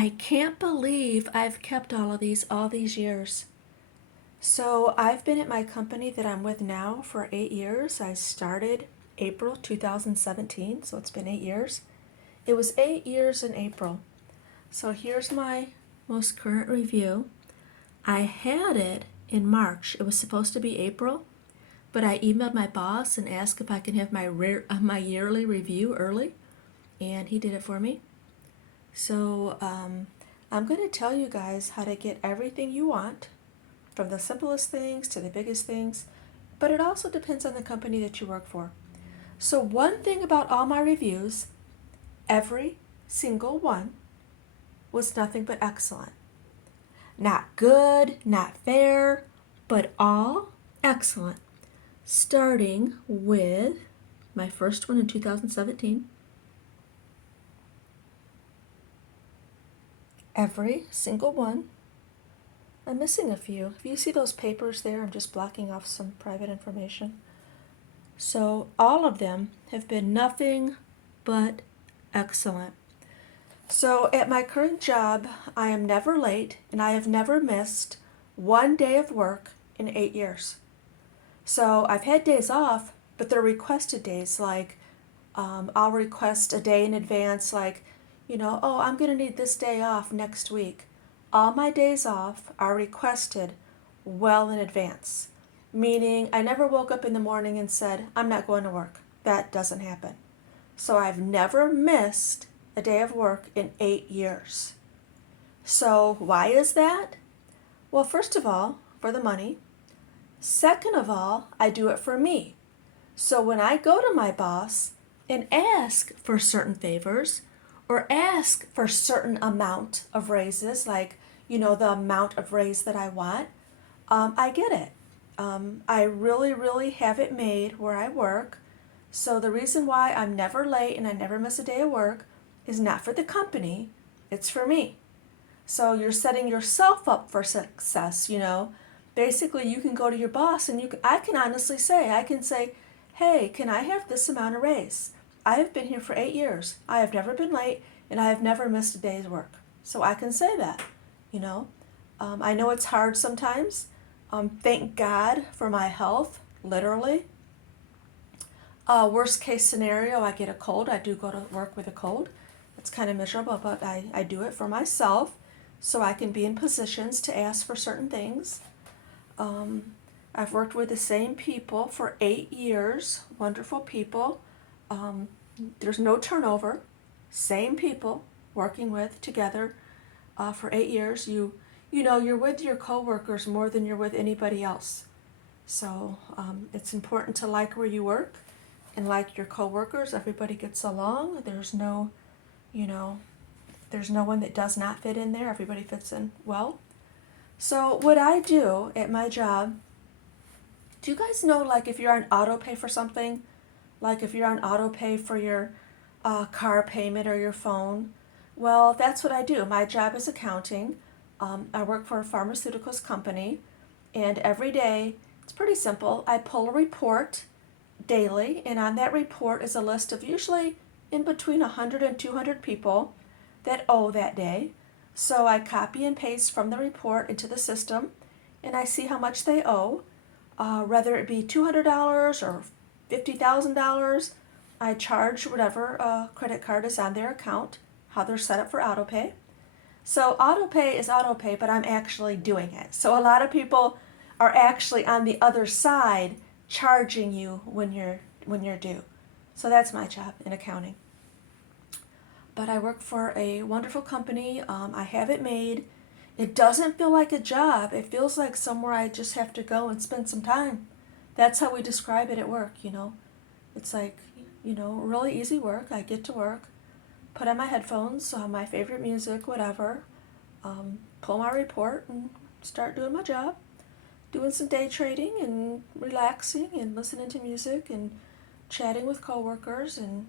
I can't believe I've kept all these years. So I've been at my company that I'm with now for 8 years. I started April 2017, so it's been 8 years. It was 8 years in April. So here's my most current review. I had it in March. It was supposed to be April, but I emailed my boss and asked if I can have my yearly review early, and he did it for me. So I'm going to tell you guys how to get everything you want, from the simplest things to the biggest things, but it also depends on the company that you work for. So, one thing about all my reviews, every single one was nothing but excellent. Not good, not fair, but all excellent. Starting with my first one in 2017. Every single one. I'm missing a few. If you see those papers there, I'm just blocking off some private information. So all of them have been nothing but excellent. So at my current job, I am never late and I have never missed one day of work in 8 years. So I've had days off, but they're requested days. Like I'll request a day in advance, like, oh, I'm going to need this day off next week. All my days off are requested well in advance, meaning I never woke up in the morning and said, I'm not going to work. That doesn't happen. So I've never missed a day of work in 8 years. So why is that? Well, first of all, for the money. Second of all, I do it for me. So when I go to my boss and ask for certain favors or ask for certain amount of raises, like, the amount of raise that I want, I get it. I really, really have it made where I work. So the reason why I'm never late and I never miss a day of work is not for the company, it's for me. So you're setting yourself up for success. Basically, you can go to your boss and I can honestly say, hey, can I have this amount of raise? I have been here for 8 years. I have never been late and I have never missed a day's work. So I can say that, you know. I know it's hard sometimes. Thank God for my health, literally. Worst case scenario, I get a cold. I do go to work with a cold. It's kind of miserable, but I do it for myself so I can be in positions to ask for certain things. I've worked with the same people for 8 years, wonderful people. There's no turnover, same people working with together for 8 years. You're with your coworkers more than you're with anybody else. So it's important to like where you work and like your coworkers. Everybody gets along. You know, there's no one that does not fit in there. Everybody fits in well. So what I do at my job, do you guys know, like, if you're on auto pay for something, like if you're on auto pay for your car payment or your phone? Well, that's what I do. My job is accounting. I work for a pharmaceuticals company, and every day, it's pretty simple. I pull a report daily, and on that report is a list of usually in between 100 and 200 people that owe that day. So I copy and paste from the report into the system, and I see how much they owe, whether it be $200 or $50,000. I charge whatever credit card is on their account, how they're set up for auto pay. So auto pay is auto pay, but I'm actually doing it. So a lot of people are actually on the other side charging you when you're due. So that's my job in accounting. But I work for a wonderful company. I have it made. It doesn't feel like a job. It feels like somewhere I just have to go and spend some time. That's how we describe it at work. It's like, really easy work. I get to work, put on my headphones, my favorite music, whatever, pull my report and start doing my job, doing some day trading and relaxing and listening to music and chatting with coworkers, and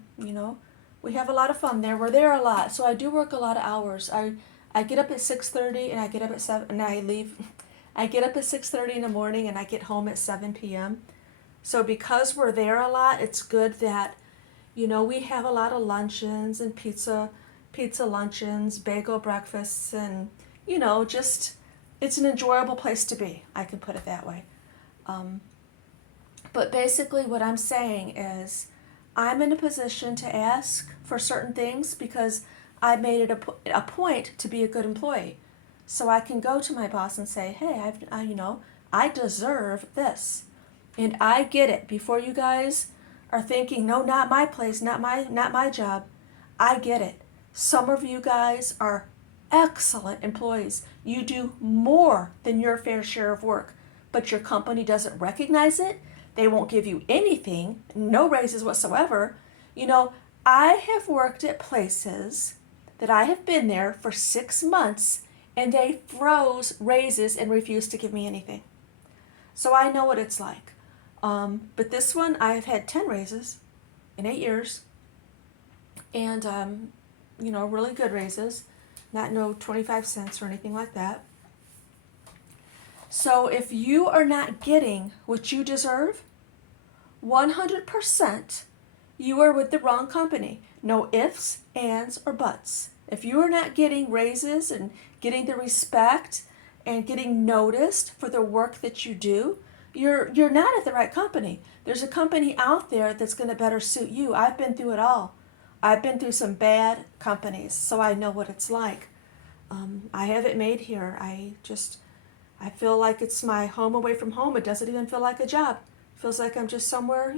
we have a lot of fun there. We're there a lot, so I do work a lot of hours. I get up at 6:30 and I get up at 7 and I leave. I get up at 6:30 in the morning and I get home at 7 p.m. So because we're there a lot, it's good that we have a lot of luncheons and pizza pizza luncheons, bagel breakfasts, and, you know, just, it's an enjoyable place to be. I can put it that way. But basically what I'm saying is I'm in a position to ask for certain things because I made it a point to be a good employee. So I can go to my boss and say, hey, I deserve this. And I get it. Before you guys are thinking, no, not my place, not my job, I get it. Some of you guys are excellent employees. You do more than your fair share of work, but your company doesn't recognize it. They won't give you anything, no raises whatsoever. You know, I have worked at places that I have been there for 6 months and they froze raises and refused to give me anything. So I know what it's like. But this one, I have had 10 raises in 8 years. And, really good raises. Not no 25 cents or anything like that. So if you are not getting what you deserve, 100% you are with the wrong company. No ifs, ands, or buts. If you are not getting raises and getting the respect and getting noticed for the work that you do, you're not at the right company. There's a company out there that's going to better suit you. I've been through it all. I've been through some bad companies, so I know what it's like. I have it made here. I feel like it's my home away from home. It doesn't even feel like a job. It feels like I'm just somewhere,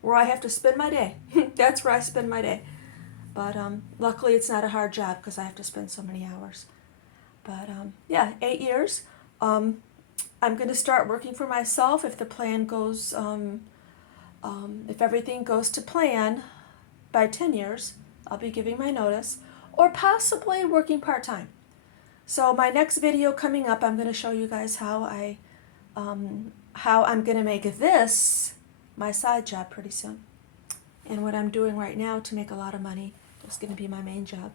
where I have to spend my day. That's where I spend my day. But luckily it's not a hard job because I have to spend so many hours. But 8 years. I'm going to start working for myself if the plan goes, if everything goes to plan by 10 years. I'll be giving my notice, or possibly working part-time. So my next video coming up, I'm going to show you guys how I'm going to make this my side job pretty soon. And what I'm doing right now to make a lot of money is going to be my main job.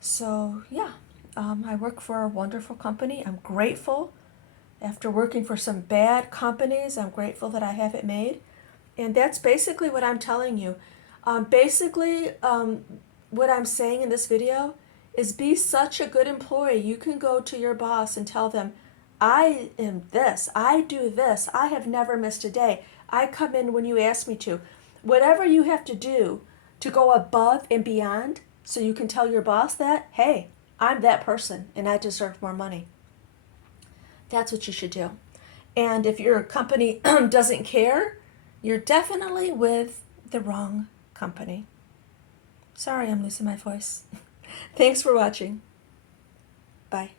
So yeah, I work for a wonderful company. I'm grateful. After working for some bad companies, I'm grateful that I have it made. And that's basically what I'm telling you. What I'm saying in this video is be such a good employee. You can go to your boss and tell them, I am this, I do this, I have never missed a day. I come in when you ask me to. Whatever you have to do to go above and beyond so you can tell your boss that, hey, I'm that person and I deserve more money. That's what you should do. And if your company doesn't care, you're definitely with the wrong company. Sorry, I'm losing my voice. Thanks for watching. Bye.